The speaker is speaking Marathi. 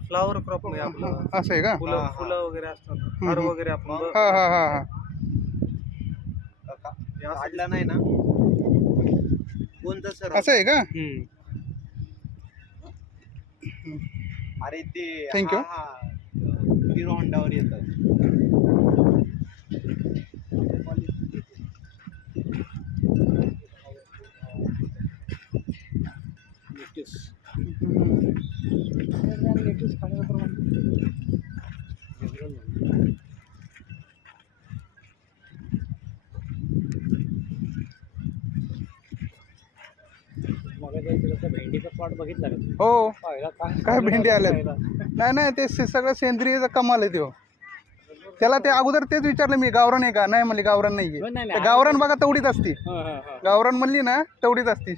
फ्लावर क्रॉप म्हणजे आपलं असं आहे का? फुलं फुलं वगैरे असतात हार वगैरे आपण हा हा हा हा काढला नाही ना कोणतं सर असं आहे का? अरे ते Thank you. हिरो होंडावर येतं भेंडीचा प्लॉट बघितला का हो पाहिला काय भेंडी आल्यात नाही नाही ते सगळं सेंद्रियचा कमाल आहे तो त्याला ते अगोदर तेच विचारलं मी गावरान आहे का नाही म्हणली गावरान नाहीये नाही, ते गावरान बघा तेवढीच असती हा. गावरान म्हणली ना तेवढीच असती